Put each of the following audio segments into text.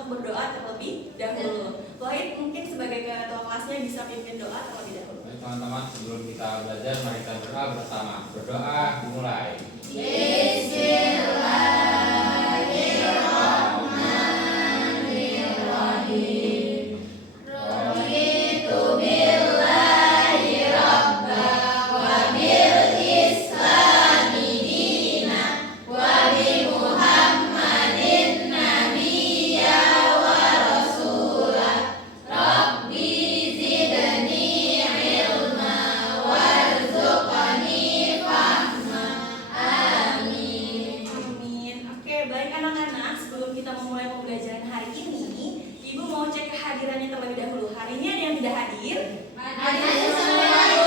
untuk berdoa terlebih dahulu. Wahid mungkin sebagai ketua kelasnya bisa pimpin doa terlebih dahulu. Baik teman-teman, sebelum kita belajar mari kita berdoa bersama. Berdoa dimulai. Bismillahirrahmanirrahim. Raditu billahi rabba wa bil islami dina wa bi Muhammadin nabiyya wa rasula. Rabbi zidni ilma warzuqni fahma. Amin. Amin. Oke, baik anak-anak, sebelum kita memulai pembelajaran hari ini, Ibu mau cek kehadirannya terlebih dahulu. Hari ini ada yang tidak hadir? Hadir semua, Bu.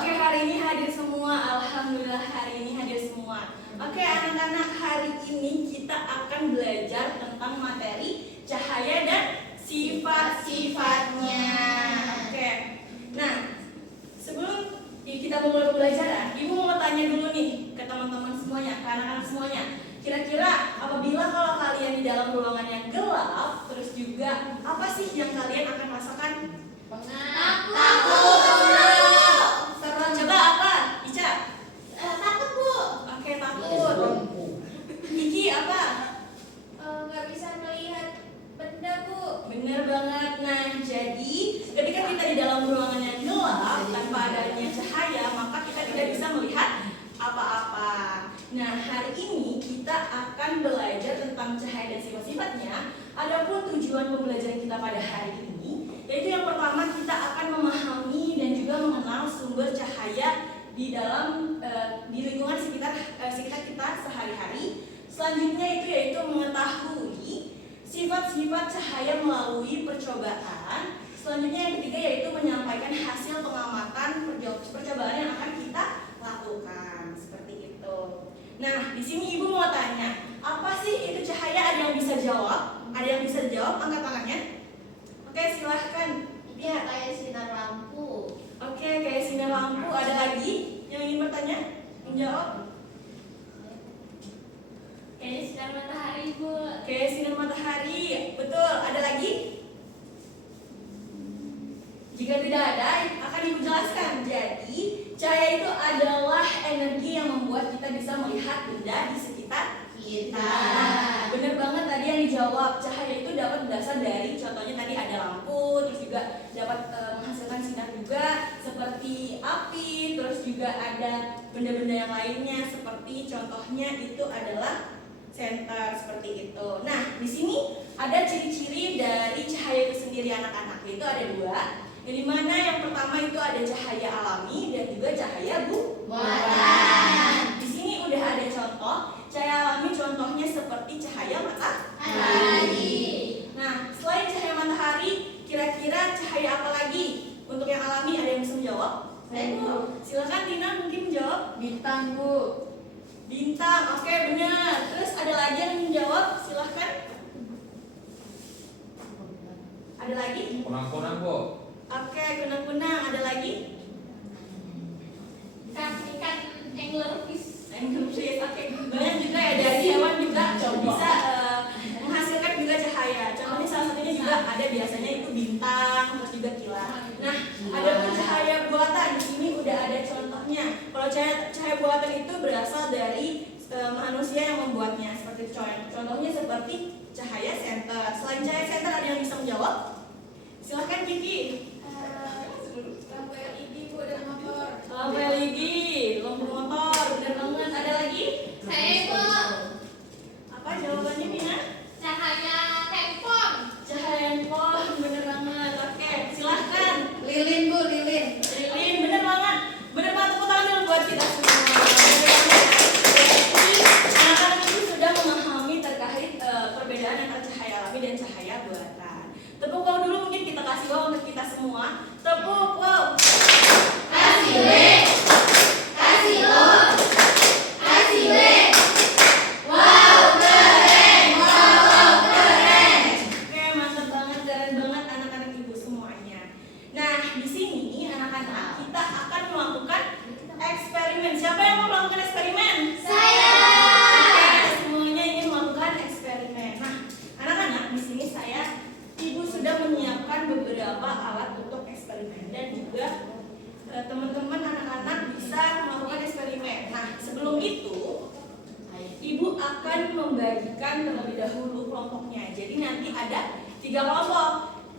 Oke, hari ini hadir semua. Alhamdulillah hari ini hadir semua. Oke, anak-anak, hari ini kita akan belajar tentang materi cahaya dan sifat-sifatnya. Oke. Nah, sebelum kita memulai pembelajaran, Ibu mau tanya dulu nih ke teman-teman semuanya, ke anak-anak semuanya. Kira-kira apabila kalau kalian di dalam ruangan yang gelap, terus juga apa sih yang kalian akan rasakan? Takut. Serem. Coba apa? Ica? Takut, Bu. Oke, takut. Kiki apa? Nggak bisa melihat benda, Bu. Bener banget. Nah, jadi ketika kita di dalam ruangan yang gelap tanpa adanya cahaya, maka kita tidak bisa melihat apa-apa. Nah, hari ini kita akan belajar tentang cahaya dan sifat-sifatnya. Adapun tujuan pembelajaran kita pada hari ini, yaitu yang pertama kita akan memahami dan juga mengenal sumber cahaya di dalam di lingkungan sekitar kita sehari-hari. Selanjutnya itu yaitu mengetahui sifat-sifat cahaya melalui percobaan. Selanjutnya yang ketiga yaitu menyampaikan hasil pengamatan percobaan yang akan kita lakukan. Seperti itu. Nah, di sini Ibu mau tanya, apa sih itu cahaya? Ada yang bisa jawab? Ada yang bisa jawab? Angkat tangannya. Oke, silahkan. Dia kayak sinar lampu. Oke, kayak sinar lampu. Ada lagi yang ingin bertanya? Menjawab? Kayak sinar matahari, Bu. Kayak sinar matahari. Betul. Ada lagi? Jika tidak ada, akan Ibu jelaskan. Jadi, cahaya itu adalah energi yang membuat kita bisa melihat benda di sekitar kita. Nah, bener banget tadi yang dijawab. Cahaya itu dapat berasal dari, contohnya tadi ada lampu, terus juga dapat menghasilkan sinar juga, seperti api, terus juga ada benda-benda yang lainnya, seperti contohnya itu adalah senter, seperti itu. Nah, di sini ada ciri-ciri dari cahaya itu sendiri anak-anak, yaitu ada dua. Yang dimana yang pertama itu ada cahaya alami dan juga cahaya buatan. Di sini udah ada contoh cahaya alami, contohnya seperti cahaya matahari. Nah, selain cahaya matahari, kira-kira cahaya apa lagi? Untuk yang alami ada yang bisa menjawab? Bu. Silakan Dina mungkin menjawab. Bintang, Bu. Bintang, oke benar. Terus ada lagi yang menjawab? Silahkan. Ada lagi? Kunang-kunang, Bu. Oke, kunang-kunang. Ada lagi? Ikan anglerfish. Anglerfish, oke. Banyak juga ya, dari hewan juga bisa menghasilkan juga cahaya. Contohnya salah satunya juga ada biasanya itu bintang, terus juga kilat. Nah, ada pun cahaya buatan. Di sini udah ada contohnya. Kalau cahaya buatan itu berasal dari manusia yang membuatnya. Seperti contohnya seperti cahaya senter. Selain cahaya senter ada yang bisa menjawab? Silahkan Kiki. Lampu LED, Bu, dan motor. Lampu LED, lampu motor, benar banget. Ada lagi? Saya, Bu. Apa jawabannya Mina? Cahaya handphone. Cahaya handphone, bener banget. Oke, silahkan. Lilin, Bu, lilin. Lilin, bener banget. Bener banget, tepuk tangan dulu buat kita semua. Bener banget. Jadi, anak-anak ini sudah memahami terkait perbedaan antara cahaya alami dan cahaya buatan. Tepuk wow dulu, mungkin kita kasih wow untuk kita semua. Tepuk wow. Kasih W. Kasih O. Kasih W. Wow, keren. Wow, keren. Oke, mantap banget, keren banget anak-anak ibu semuanya. Nah, di sini anak-anak kita akan melakukan eksperimen. Siapa yang mau melakukan eksperimen? Saya. Oke, semuanya ingin melakukan eksperimen. Nah, anak-anak di sini nanti ada 3 kelompok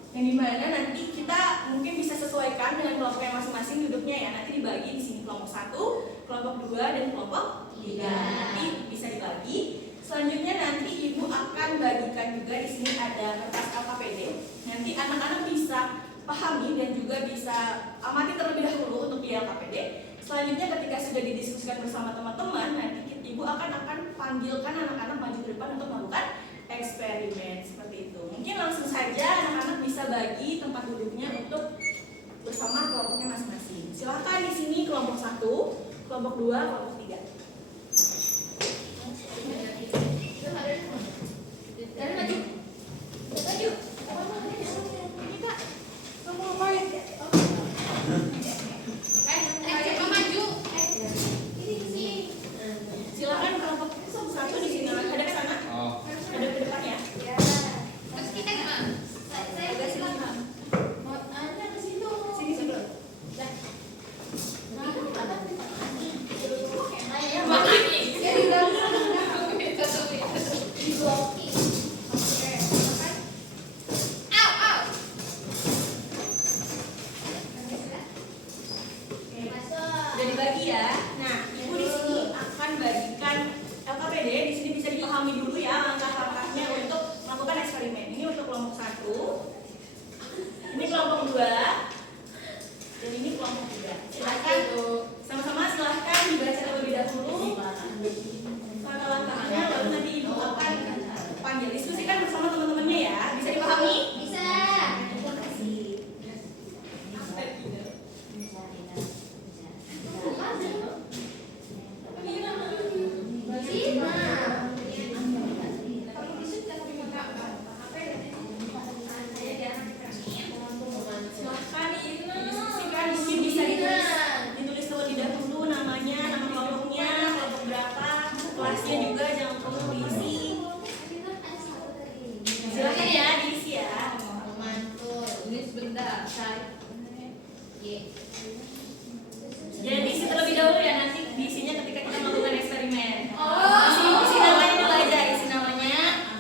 yang dimana nanti kita mungkin bisa sesuaikan dengan kelompoknya masing-masing duduknya ya. Nanti dibagi di sini kelompok 1, kelompok 2 dan kelompok 3. Nanti bisa dibagi. Selanjutnya nanti ibu akan bagikan juga di sini ada kertas LKPD. Nanti anak-anak bisa pahami dan juga bisa amati terlebih dahulu untuk di LKPD. Selanjutnya ketika sudah didiskusikan bersama teman-teman, nanti ibu akan panggilkan anak-anak maju ke depan untuk melakukan eksperimen seperti itu. Mungkin langsung saja anak-anak bisa bagi tempat duduknya untuk bersama kelompoknya masing-masing. Silahkan di sini kelompok 1, kelompok 2, kelompok 3. Dan maju. Maju. Silakan kelompok 1 di sini. Ada ke sana? Oh. Ada ke depan ya? Terus kita gimana? Saya agak sini. Mau anda ke situ. Sini sebelum. Udah dibagi ya. Nah, ibu di sini akan bagikan LKPD. Di sini bisa dipahami dulu ya langkah-langkahnya untuk melakukan eksperimen. Ini untuk kelompok 1, ini kelompok 2, dan ini kelompok 3. Silakan sama-sama silahkan dibaca terlebih dahulu langkah-langkahnya, lalu nanti ibu akan panggil diskusikan bersama teman-temannya ya. Bisa dipahami? Bisa. Terima kasih. Silahkan diskusikan, mungkin bisa ditulis terlebih dahulu namanya, nama kelompoknya, kelompok berapa, kelasnya juga jangan lupa diisi. Silahkan ya diisi ya. Ini sebentar. Jangan diisi terlebih dahulu ya, nanti diisinya ketika kita melakukan eksperimen. Oh. Isi namanya dulu aja, isi namanya,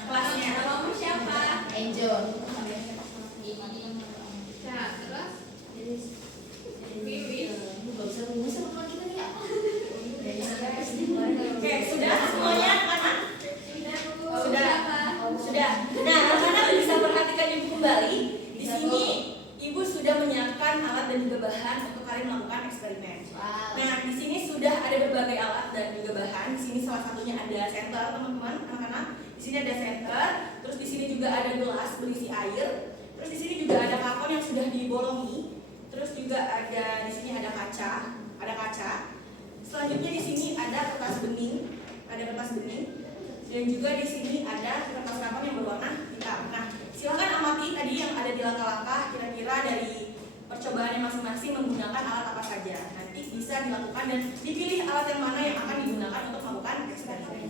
kelasnya. Kamu siapa? Angel. Nah, terus Oke, sudah semuanya anak? Sudah. Sudah. Nah, anak-anak bisa perhatikan ibu kembali. Di sini ibu sudah menyiapkan alat dan juga bahan untuk kalian melakukan eksperimen. Nah, di sini sudah ada berbagai alat dan juga bahan. Di sini salah satunya ada senter, teman-teman, anak-anak. Di sini ada senter, terus di sini juga ada gelas berisi air. Terus di sini juga ada karton yang sudah dibolongi. Terus juga ada di sini ada kaca. Selanjutnya di sini ada kertas bening, dan juga di sini ada kertas karton yang berwarna hitam. Nah, silakan amati tadi yang ada di langkah-langkah kira-kira dari percobaannya masing-masing menggunakan alat apa saja. Nanti bisa dilakukan dan dipilih alat yang mana yang akan digunakan untuk melakukan eksperimen.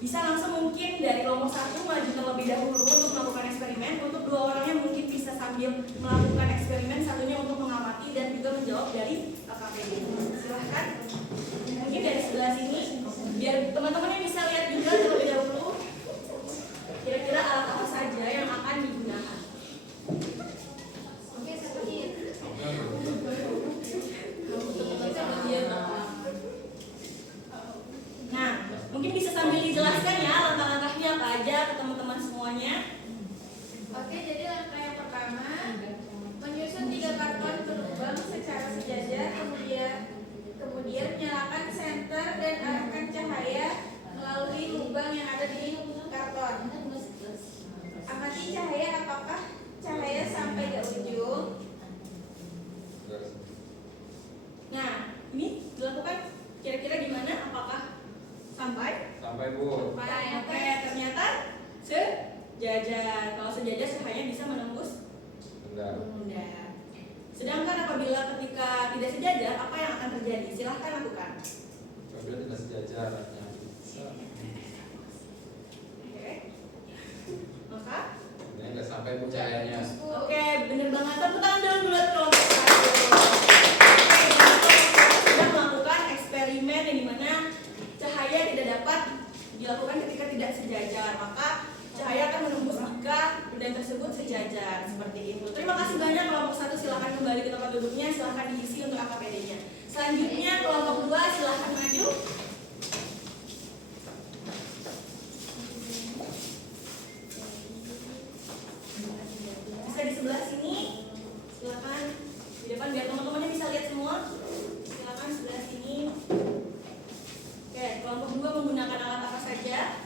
Bisa langsung mungkin dari kelompok 1 maju terlebih dahulu untuk melakukan eksperimen. Untuk 2 orangnya mungkin bisa sambil melakukan eksperimen, satunya untuk mengamati dan juga menjawab dari LKPD. Silahkan. Mungkin dari sebelah sini, biar teman-temannya bisa lihat juga terlebih dahulu kira-kira alat apa saja yang akan digunakan. oke, sedikit. Nah, mungkin bisa sambil dijelaskan ya langkah-langkahnya apa aja ke teman-teman semuanya. Oke, jadi langkah yang pertama menyusun 3 karton berlubang secara sejajar, kemudian nyalakan senter dan arahkan cahaya melalui lubang yang ada di karton. Amati cahaya, apakah cahaya sampai ke ujung? Nah, ini dilakukan kira-kira gimana? Apakah sampai? Bu. Oke, ternyata sejajar. Kalau sejajar cahaya bisa menembus Bentar. benda. Sedangkan apabila ketika tidak sejajar, apa yang akan terjadi? Silahkan lakukan. Apabila tidak sejajar artinya. Oke. Maka, Ini nggak sampai Bu cahayanya. oke, bener banget. Tepuk tangan dulu buat kelompok 1. Oke, kelompok 1 sudah melakukan eksperimen yang dimana cahaya tidak dapat dilakukan ketika tidak sejajar. Maka cahaya akan menembus penduduknya silahkan diisi untuk AKPD-nya. Selanjutnya kelompok 2 silahkan maju. Bisa di sebelah sini, silahkan di depan biar teman-temannya bisa lihat semua. Silahkan sebelah sini. Oke, kelompok 2 menggunakan alat apa saja?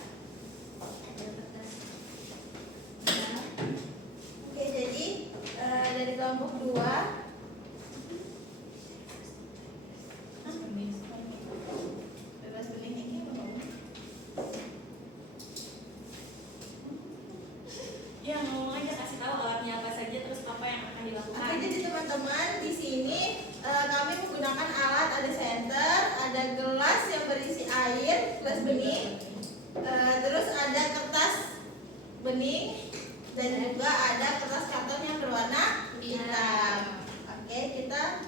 Oke, jadi dari kelompok 2 bebas benih ini Ya, ngomong aja, kasih tahu alatnya apa saja, terus apa yang akan dilakukan. Oke, jadi teman-teman di sini kami menggunakan alat, ada senter, ada gelas yang berisi air, gelas bening, terus ada kertas bening, dan juga ada kertas karton yang berwarna hitam. Oke, kita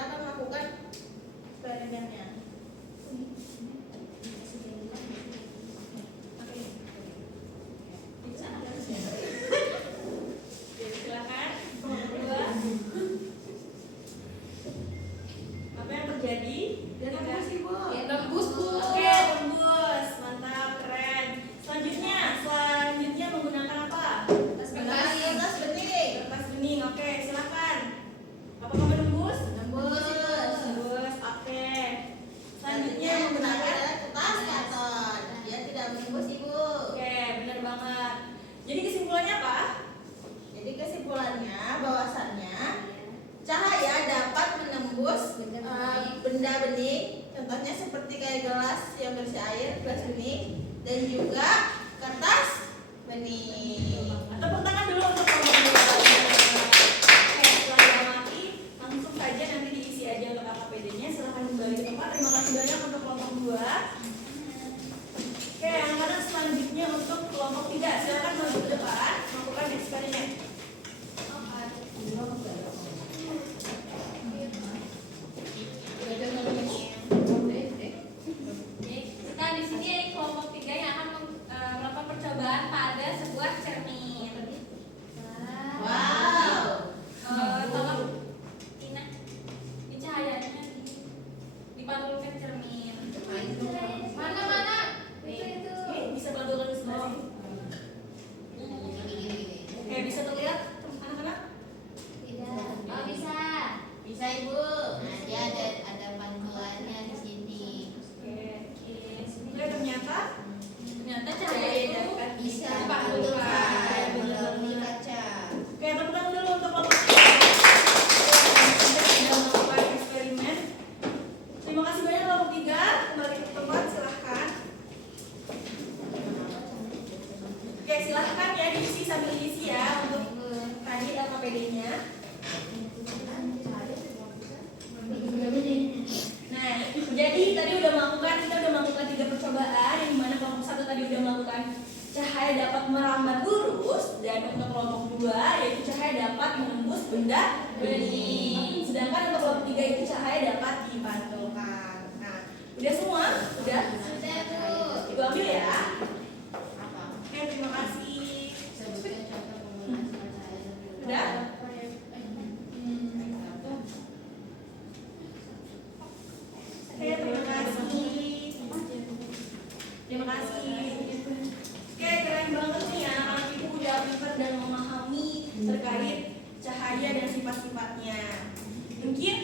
akan melakukan eksperimennya. Jadi silakan kelompok 2. Apa yang terjadi? Tembus, Bu. Oke, tembus. Mantap, keren. Selanjutnya menggunakan apa? Kertas bening. Kertas bening. Oke, silakan. Apakah menembus? Tembus. Tembus. Oke. Selanjutnya Selanjutnya menggunakan kertas karton. Dia tidak menembus, Ibu. Oke, benar banget. Jadi kesimpulannya apa? Jadi kesimpulannya bahwasannya cahaya dapat menembus benda bening, contohnya seperti kayak gelas yang berisi air, gelas bening, dan juga kertas bening. Tepuk tangan dulu untuk kelompok 2. Oke, setelah diamati, langsung saja nanti diisi aja untuk AKPD-nya. Silahkan kembali ke tempat. Terima kasih banyak untuk kelompok 2. Oke, anak-anak selanjutnya untuk kelompok 3. Silakan maju ke depan, melakukan eksperimen. Kita di sini kelompok 3 yang akan melakukan percobaan pada sebuah cermin. Wow. Tolong Tina, ini cahayanya dipantulkan cermin. Mana? Ini bisa bantukan di sebelah sini. Oke, bisa terlihat anak-anak? Oh, bisa. Bisa Ibu. Nah, dia ada pantulannya di sini. Oke, ternyata Cahaya itu Bisa dipantulkan melalui kaca. Oke, tepuk tangan dulu untuk kelompok 3. Sudah melakukan eksperimen. Terima kasih banyak kelompok 3. Kembali ke tempat, silahkan. Oke, silahkan ya diisi sambil diisi ya untuk tadi AKPD-nya. Nah, jadi tadi kita udah melakukan 3 percobaan, yang dimana kelompok 1 tadi udah melakukan cahaya dapat merambat lurus, dan untuk kelompok 2 yaitu cahaya dapat menembus benda bening. Sedangkan untuk kelompok 3 itu cahaya dapat dipantulkan. Nah, udah semua? Udah? Sudah, Bu. Ibu ambil ya. Apa? Oke, terima kasih. Sebutkan contoh penggunaan cahaya. Udah? Oke, terima kasih. Terima kasih. Oke, keren banget nih anak-anak ibu udah pintar dan memahami terkait cahaya dan sifat-sifatnya. Mungkin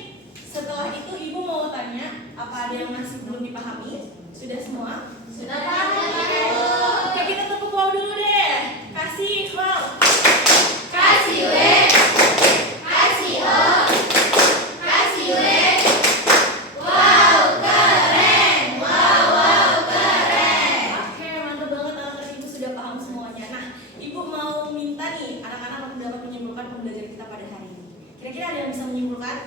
setelah itu ibu mau tanya apa ada yang masih belum dipahami? Sudah semua? Sudah paham, Oke. Oke, kita tepuk wow dulu deh. Kasih wow. Kasih W, kasih O, kasih W. Wow, keren. Wow, keren. Oke, mantap banget anak-anak ibu sudah paham semuanya. Nah, ibu mau minta nih anak-anak untuk dapat menyimpulkan pembelajaran kita pada hari ini. Kira-kira ada yang bisa menyimpulkan?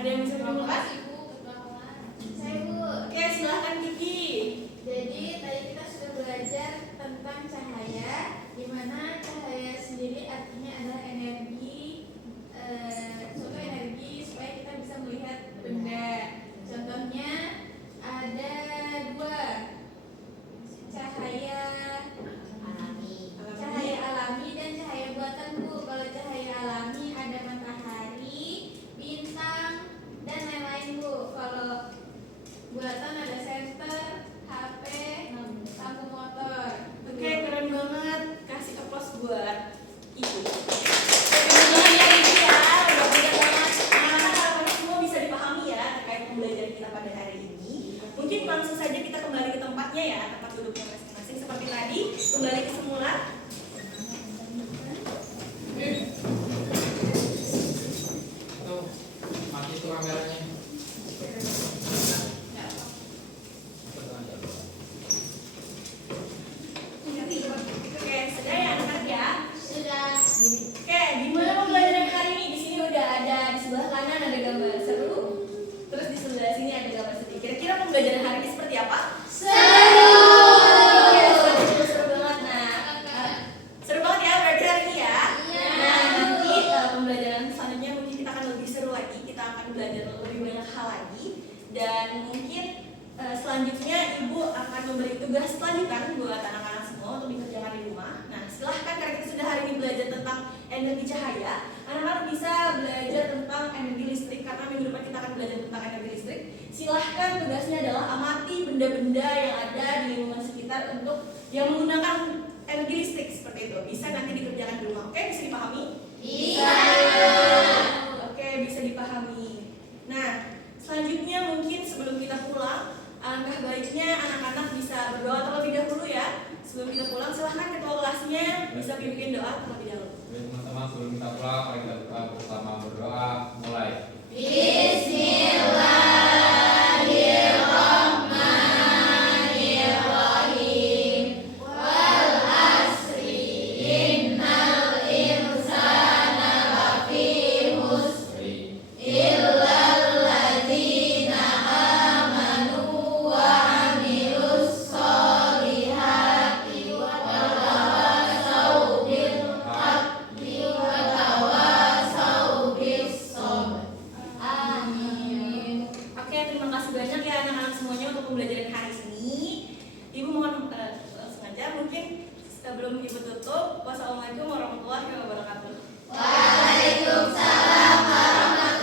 Ada yang bisa menyimpulkan? Ibu, ketua. Saya, Bu. Oke, silahkan Kiki. Jadi tadi kita sudah belajar tentang cahaya, di mana cahaya sendiri artinya adalah energi, suatu energi supaya kita bisa melihat benda. Contohnya ada 2, cahaya Alami. alami dan cahaya buatan, Bu. Kalau cahaya alami kembali ke semula. Tuh, mati tuh kameranya. Oke, sudah ya anak-anak ya. Sudah. Oke, gimana pembelajaran hari ini? Di sini udah ada, di sebelah kanan ada gambar seru. Terus di sebelah sini ada gambar sedih. Kira-kira pembelajaran hari ini seperti apa? Seru. Oke, seru banget. Nah, seru banget ya berarti hari ini ya. Iya. Nah, nanti pembelajaran selanjutnya mungkin kita akan lebih seru lagi. Kita akan belajar lebih banyak hal lagi. Dan mungkin selanjutnya Ibu akan memberi tugas lanjutan buat anak-anak semua untuk dikerjakan di rumah. Nah, silahkan karena kita sudah hari ini belajar tentang energi cahaya, anak-anak bisa belajar tentang energi listrik karena minggu depan kita akan belajar tentang energi listrik. Silahkan tugasnya adalah amati benda-benda yang ada di lingkungan sekitar untuk yang menggunakan energi listrik seperti itu. Bisa nanti dikerjakan di rumah. Oke, bisa dipahami? Bisa. Oke, bisa dipahami. Nah, selanjutnya mungkin sebelum kita pulang, alangkah baiknya anak-anak bisa berdoa terlebih dahulu ya. Sebelum kita pulang, silahkan ketua kelasnya bisa pimpin doa terlebih dahulu. Baik teman-teman, sebelum kita pulang, mari kita buka bersama berdoa. Mulai. Bismillahirrahmanirrahim. Wal asri innal insana lafi khusr illal ladzina amanu wa amilus solihati wa tawassaw bil haqqi wa tawassaw bis sabr. Amin. Oke, terima kasih banyak ya anak-anak semuanya untuk pembelajaran hari ini. Ibu mohon langsung aja mungkin sebelum Ibu tutup. Wassalamualaikum warahmatullahi wabarakatuh. Waalaikumsalam warahmatullahi